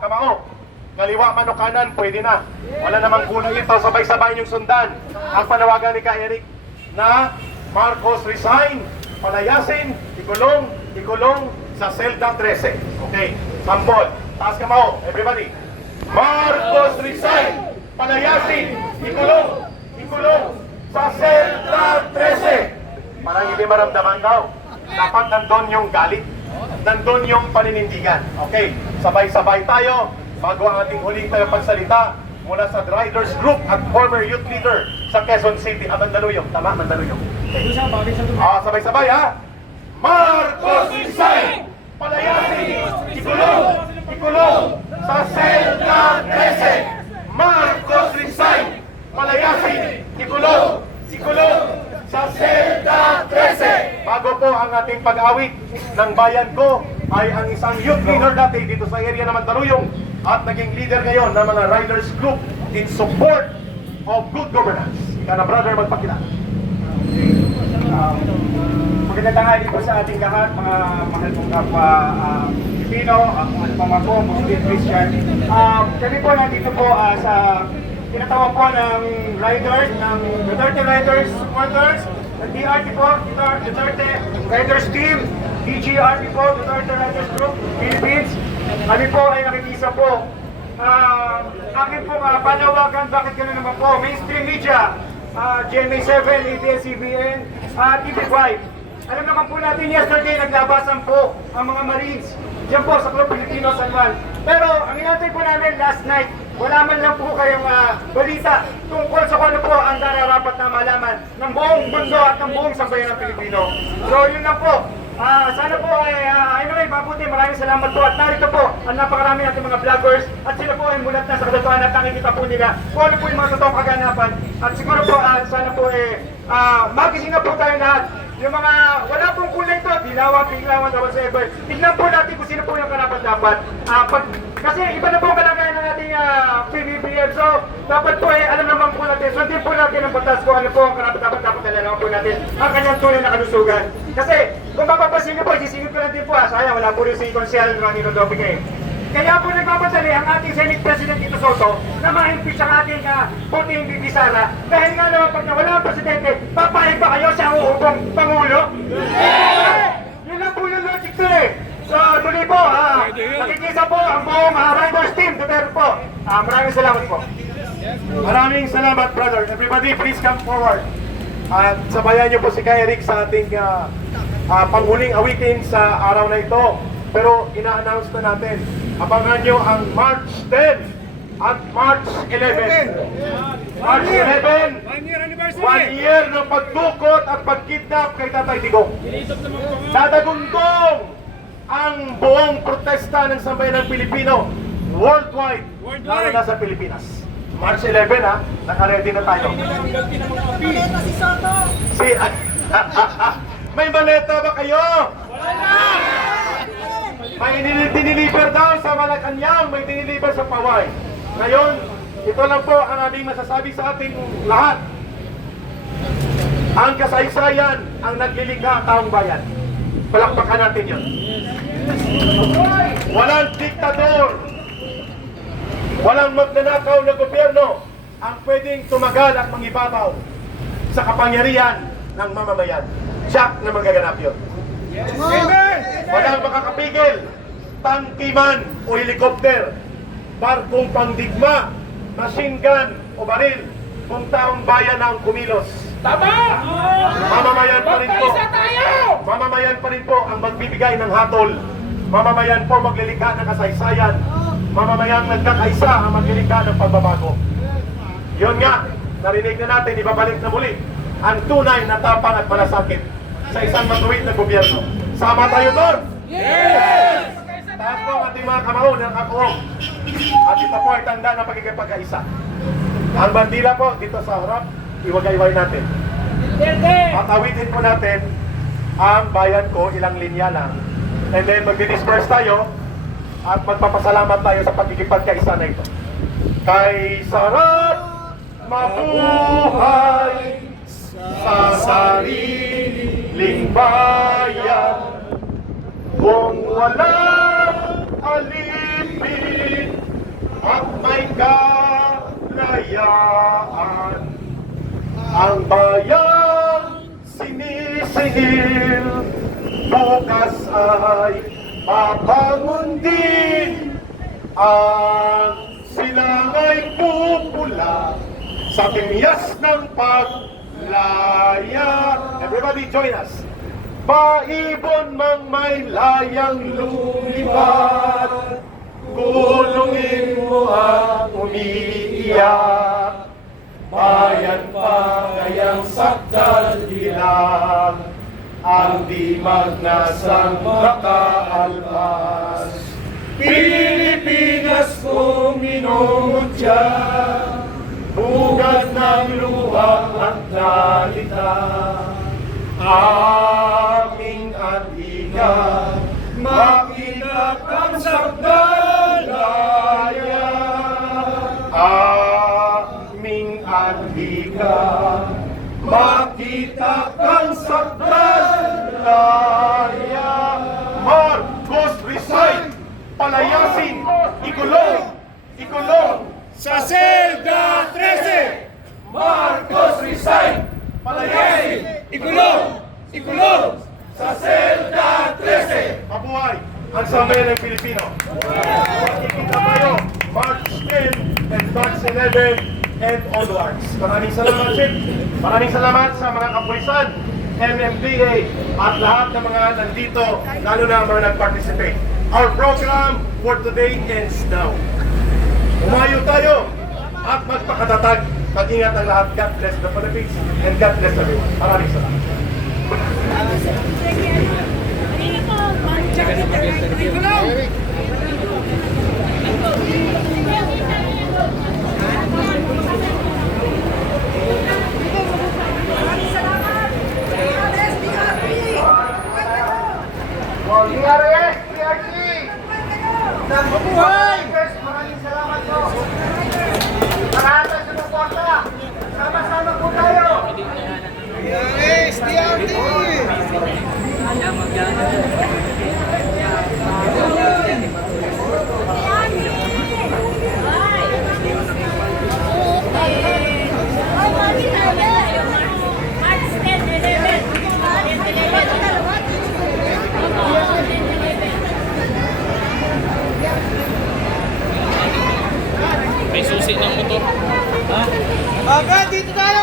Kamao. Kaliwa man o kanan, pwede na. Wala namang kulang ito, sabay-sabay yung sundan. Ang panawagan ni Ka Eric na Marcos resign, palayasin, ikulong sa Selda 13. Okay, sample. Taas kamao, everybody. Marcos resign, palayasin, ikulong sa Selda 13. Parang hindi maramdaman daw. Dapat nandun yung galit, nandun yung paninindigan. Okay, sabay-sabay tayo bago ang ating huling tayo pagsalita mula sa Riders Group at former youth leader sa Quezon City, Mandaluyong. Tama, Mandaluyong. Okay. Sabay-sabay ha. Marcos resign, palayasin, ikulong sa Selda 13. Marcos resign, palayasin, ikulong sa Selda 13. Bago po ang ating pag-awit ng bayan ko ay ang isang youth leader dati dito sa area ng Mandaluyong at naging leader ngayon ng mga Riders Group in support of good governance. Ika na brother, magpakilala. Magandang tanghali po sa ating lahat, mga mahal pong kapwa Pilipino, mga pamako, Muslim, Christian. Kami po nandito po sa tinatawag po ng Riders, ng Duterte Riders Supporters, ng DRT po, Duterte Riders Team, DGRT po, Duterte Riders Group, Philippines. Kami po ay nakikisa po. Akin pong panawagan, bakit gano'n naman po? Mainstream media, GMA7, ABS-CBN, TV5. Alam naman po natin, yesterday naglabasan po ang mga Marines diyan po sa Club Pilipino San Juan. Pero ang inantay po namin last night, wala man lang po kayong balita tungkol sa kung ano po ang nararapat na malaman ng buong mundo at ng buong sambayan ng Pilipino. So yun lang po. Sana po ay anyway, mabuti, maraming salamat po at narito po ang napakarami natin mga vloggers at sila po ay mulat na sa katotohanan at nakikita po nila kung ano po yung mga totoong kaganapan at siguro po sana po magising na po tayo lahat. Yung mga wala pong kulay ito, dilawan, piglawan, whatsoever. Tignan po natin kung sino po yung karapat-dapat. Kasi iba na po ang kalagayan ng ating PBBM. So, dapat po alam naman po natin, sundin po natin ang batas kung ano po ang karapat-dapat, dapat nalalaman po natin ang kanyang tunay na kalusugan. Kasi, kung mapapasin niyo po, isisingit ko lang din po sayang, wala po rin si Consiel Ronnie Rodopig eh. Kaya po nagmamadali ang ating Senate President Tito Soto na ma-impeach ang ating puting Bibi Sara. Dahil nga naman pag nawala ang Presidente, papayag ba kayo sa uubong Pangulo? Yun lang po yung logic to eh. So tuloy po, nakikisa po ang buong Riders Team, Duterte po. Maraming salamat po. Maraming salamat, brother. Everybody, please come forward. At sabayan niyo po si Ka Eric sa ating panghuling awitin sa araw na ito. Pero ina-announce na natin, abangan nyo ang March 10 at March 11. March 11, 1 year ng pagdukot at pagkidnap kay Tatay Digong. Dadagundong ang buong protesta ng sambayan ng Pilipino worldwide, lalo na sa Pilipinas. March 11 naka-ready na tayo. May maleta ba kayo? May diniliver daw sa Malacanang, may diniliver sa Paway. Ngayon, ito lang po ang aming masasabi sa ating lahat. Ang kasaysayan ang naglilikha taong bayan. Palakpakan natin yun. Walang diktador, walang magnanakaw na gobyerno ang pwedeng tumagal at mangibabaw sa kapangyarihan ng mamamayan. Siyak na magaganap yun. Walang makakapigil, tangki man o helikopter, barkong pangdigma, machine gun o baril, kung taong bayan ang kumilos. Tama! Mamamayan pa rin po. Mamamayan pa rin po ang magbibigay ng hatol. Mamamayan po maglilikha ng kasaysayan. Mamamayan nagkakaisa ang maglilikha ng pagbabago. Yun nga, narinig na natin, ibabalik na muli ang tunay na tapang at malasakit sa isang matuwid na gobyerno. Sama tayo doon! Yes! Taas po ang ating mga kamao ng kakuong. At ito po ay tanda ng pagkikipagkaisa. Ang bandila po dito sa harap, iwagay-way natin. At awitin po natin ang bayan ko, ilang linya lang. And then magdi-disperse tayo at magpapasalamat tayo sa pagkikipagkaisa na ito. Kay sarap mabuhay sa sariling bayan, kung walang alipin at may kalayaan. Ang bayan sinisingil, bukas ay pabangon din. Ang silangay pupula sa timyas ng paglaya. Everybody join us. Paibon mang may layang lumipad, gulungin mo ang umiiyak. Bayan pa kayang sakdal ilang, ang di magnasang makaalpas. Pilipinas kong minumutya, bugad ng luha at dalita. Aming antika, makita kang sakdalaya. Aming antika, makita kang sakdalaya. Marcos resign, palayasin, ikulong, ikulong. Sa Selda 13! Marcos resign, palayasin, Ikulong! Ikulong! sa Selda 13. Mabuhay ang sambayan ng Pilipino. Magkikita tayo March 10 and March 11 and onwards. Maraming salamat, Chief. Maraming salamat sa mga kapulisan, MMDA at lahat ng mga nandito, lalo na ang mga nag-participate. Our program for today ends now. Umayo tayo at magpakatatag. Mag-ingat ang lahat. God bless the Philippines and God bless everyone. Maraming salamat. DRS, PRT! Mabuhay! Maraming salamat po. Lahat ng sumuporta. Sama-sama po tayo. DRS! DRT! May susi ng motor. Ha? Aga, dito tayo,